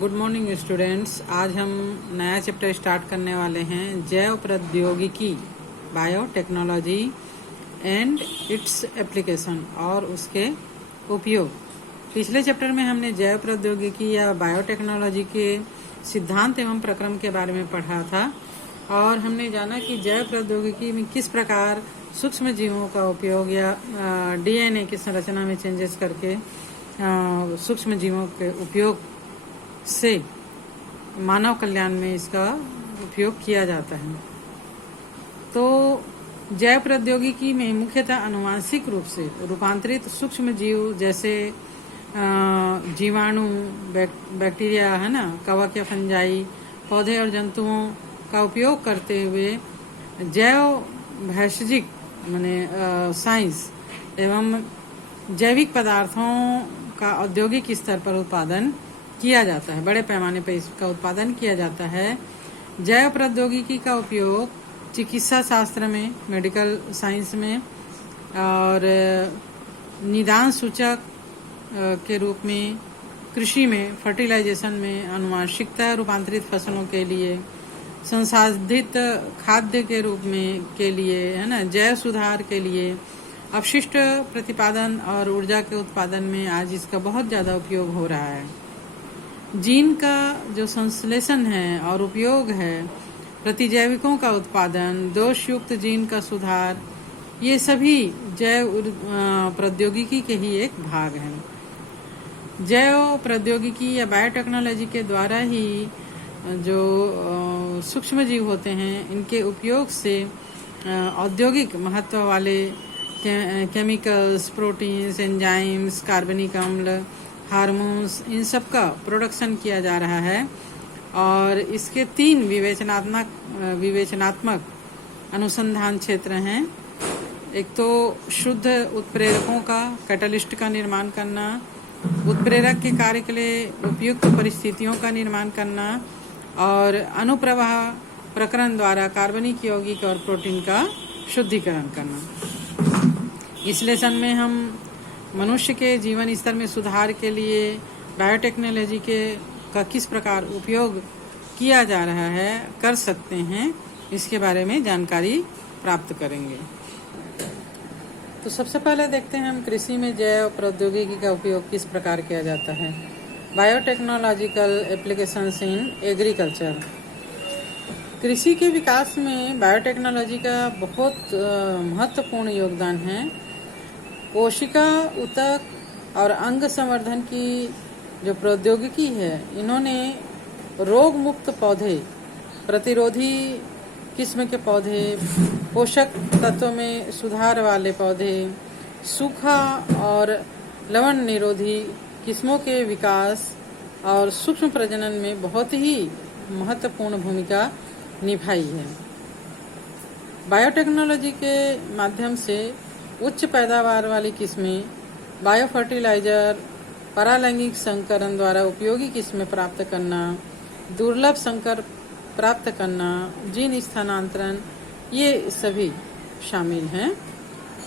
Good morning students. आज हम नया चैप्टर स्टार्ट करने वाले हैं, जैव प्रौद्योगिकी, बायोटेक्नोलॉजी एंड इट्स एप्लीकेशन, और उसके उपयोग। पिछले चैप्टर में हमने जैव प्रौद्योगिकी या बायोटेक्नोलॉजी के सिद्धांत एवं प्रक्रम के बारे में पढ़ा था, और हमने जाना कि जैव प्रौद्योगिकी में किस प्रकार सूक्ष्म जीवों का उपयोग या डीएनए की संरचना में चेंजेस करके सूक्ष्म जीवों के उपयोग से मानव कल्याण में इसका उपयोग किया जाता है। तो जैव प्रौद्योगिकी में मुख्यतः आनुवांशिक रूप से रूपांतरित सूक्ष्म जीव जैसे जीवाणु, बैक्टीरिया है ना, कवक या फंजाई, पौधे और जंतुओं का उपयोग करते हुए जैव भैषजिक माने साइंस एवं जैविक पदार्थों का औद्योगिक स्तर पर उत्पादन किया जाता है। बड़े पैमाने पर इसका उत्पादन किया जाता है। जैव प्रौद्योगिकी का उपयोग चिकित्सा शास्त्र में, मेडिकल साइंस में, और निदान सूचक के रूप में, कृषि में, फर्टिलाइजेशन में, आनुवांशिकता रूपांतरित फसलों के लिए, संसाधित खाद्य के रूप में के लिए है ना, जैव सुधार के लिए, अपशिष्ट प्रतिपादन और ऊर्जा के उत्पादन में आज इसका बहुत ज़्यादा उपयोग हो रहा है। जीन का जो संश्लेषण है और उपयोग है, प्रतिजैविकों का उत्पादन, दोषयुक्त जीन का सुधार, ये सभी जैव प्रौद्योगिकी के ही एक भाग हैं। जैव प्रौद्योगिकी या बायोटेक्नोलॉजी के द्वारा ही जो सूक्ष्म जीव होते हैं, इनके उपयोग से औद्योगिक महत्व वाले केमिकल्स, प्रोटीन्स, एंजाइम्स, कार्बनिक अम्ल, हार्मोन्स, इन सब का प्रोडक्शन किया जा रहा है। और इसके 3 विवेचनात्मक अनुसंधान क्षेत्र हैं। एक तो शुद्ध उत्प्रेरकों का, कैटलिस्ट का निर्माण करना, उत्प्रेरक के कार्य के लिए उपयुक्त परिस्थितियों का निर्माण करना, और अनुप्रवाह प्रकरण द्वारा कार्बनिक यौगिक और प्रोटीन का शुद्धिकरण करना। इस लेसन में हम मनुष्य के जीवन स्तर में सुधार के लिए बायोटेक्नोलॉजी का किस प्रकार उपयोग किया जा रहा है, कर सकते हैं, इसके बारे में जानकारी प्राप्त करेंगे। तो सबसे पहले देखते हैं हम कृषि में जैव प्रौद्योगिकी का उपयोग किस प्रकार किया जाता है। Biotechnological applications in agriculture. कृषि के विकास में बायोटेक्नोलॉजी का बहुत महत्वपूर्ण योगदान है। कोशिका ऊतक और अंग संवर्धन की जो प्रौद्योगिकी है, इन्होंने रोग मुक्त पौधे, प्रतिरोधी किस्म के पौधे, पोषक तत्वों में सुधार वाले पौधे, सूखा और लवण निरोधी किस्मों के विकास और सूक्ष्म प्रजनन में बहुत ही महत्वपूर्ण भूमिका निभाई है। बायोटेक्नोलॉजी के माध्यम से उच्च पैदावार वाली किस्में, बायो फर्टिलाइजर, परालैंगिक संकरण द्वारा उपयोगी किस्में प्राप्त करना, दुर्लभ संकर प्राप्त करना, जीन स्थानांतरण, ये सभी शामिल हैं।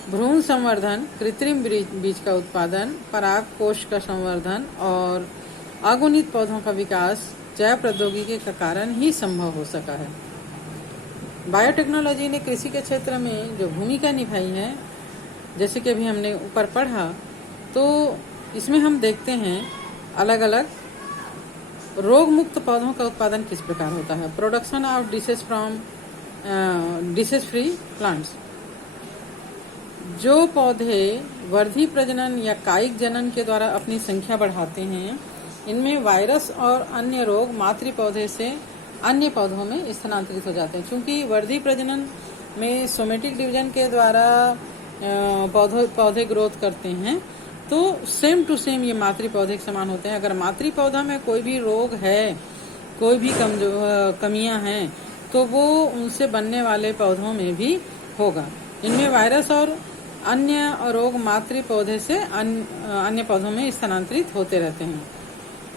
भ्रूण संवर्धन, कृत्रिम बीज का उत्पादन, पराग कोश का संवर्धन और अगुणित पौधों का विकास जैव प्रौद्योगिकी के कारण ही संभव हो सका है। बायोटेक्नोलॉजी ने कृषि के क्षेत्र में जो भूमिका निभाई है, जैसे कि अभी हमने ऊपर पढ़ा, तो इसमें हम देखते हैं अलग अलग रोग मुक्त पौधों का उत्पादन किस प्रकार होता है। Production of disease free plants. जो पौधे वर्धी प्रजनन या कायिक जनन के द्वारा अपनी संख्या बढ़ाते हैं, इनमें वायरस और अन्य रोग मातृ पौधे से अन्य पौधों में स्थानांतरित हो जाते हैं। क्योंकि वर्धी प्रजनन में सोमेटिक डिवीजन के द्वारा पौधे ग्रोथ करते हैं, तो सेम टू सेम ये मातृ पौधे के समान होते हैं। अगर मातृ पौधा में कोई भी रोग है, कोई भी कमियां हैं, तो वो उनसे बनने वाले पौधों में भी होगा। इनमें वायरस और अन्य रोग मातृ पौधे से अन्य पौधों में स्थानांतरित होते रहते हैं।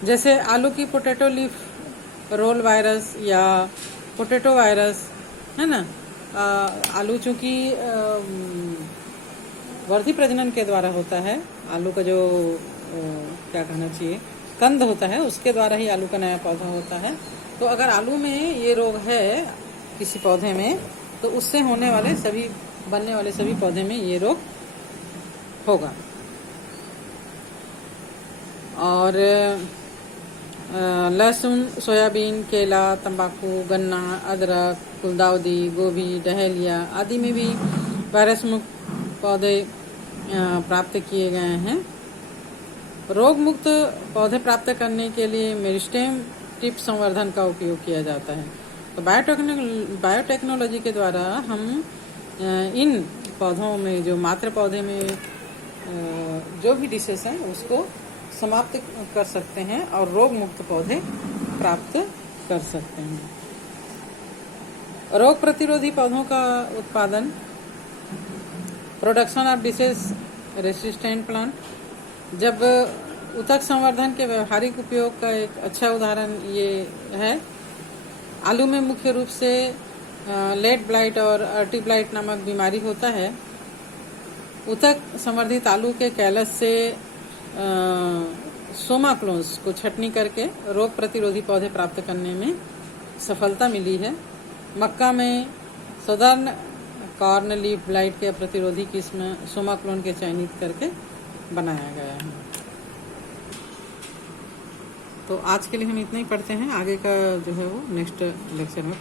जैसे आलू की पोटैटो लीफ रोल वायरस या पोटैटो वायरस, है ना। आलू चूंकि वर्धी प्रजनन के द्वारा होता है, आलू का जो क्या कहना चाहिए, कंद होता है उसके द्वारा ही आलू का नया पौधा होता है। तो अगर आलू में ये रोग है किसी पौधे में, तो उससे बनने वाले सभी पौधे में ये रोग होगा। और लहसुन, सोयाबीन, केला, तंबाकू, गन्ना, अदरक, गुलदाउदी, गोभी, डहेलिया आदि में भी वायरस मुक्त पौधे प्राप्त किए गए हैं। रोग मुक्त पौधे प्राप्त करने के लिए मेरिस्टेम टिप संवर्धन का उपयोग किया जाता है। तो बायोटेक्नोलॉजी के द्वारा हम इन पौधों में, जो मात्र पौधे में जो भी डिशेस हैं उसको समाप्त कर सकते हैं और रोग मुक्त पौधे प्राप्त कर सकते हैं। रोग प्रतिरोधी पौधों का उत्पादन, production of disease resistant plant. जब उत्तक संवर्धन के व्यवहारिक उपयोग का एक अच्छा उदाहरण ये है। आलू में मुख्य रूप से लेट ब्लाइट और अर्टी ब्लाइट नामक बीमारी होता है। उत्तक संवर्धित आलू के कैलस से सोमाक्लोन्स को छटनी करके रोग प्रतिरोधी पौधे प्राप्त करने में सफलता मिली है। मक्का में सदर्न कॉर्न लीफ ब्लाइट के प्रतिरोधी किस्म सोमाक्लोन के चयनित करके बनाया गया है। तो आज के लिए हम इतना ही पढ़ते हैं, आगे का जो है वो नेक्स्ट लेक्चर में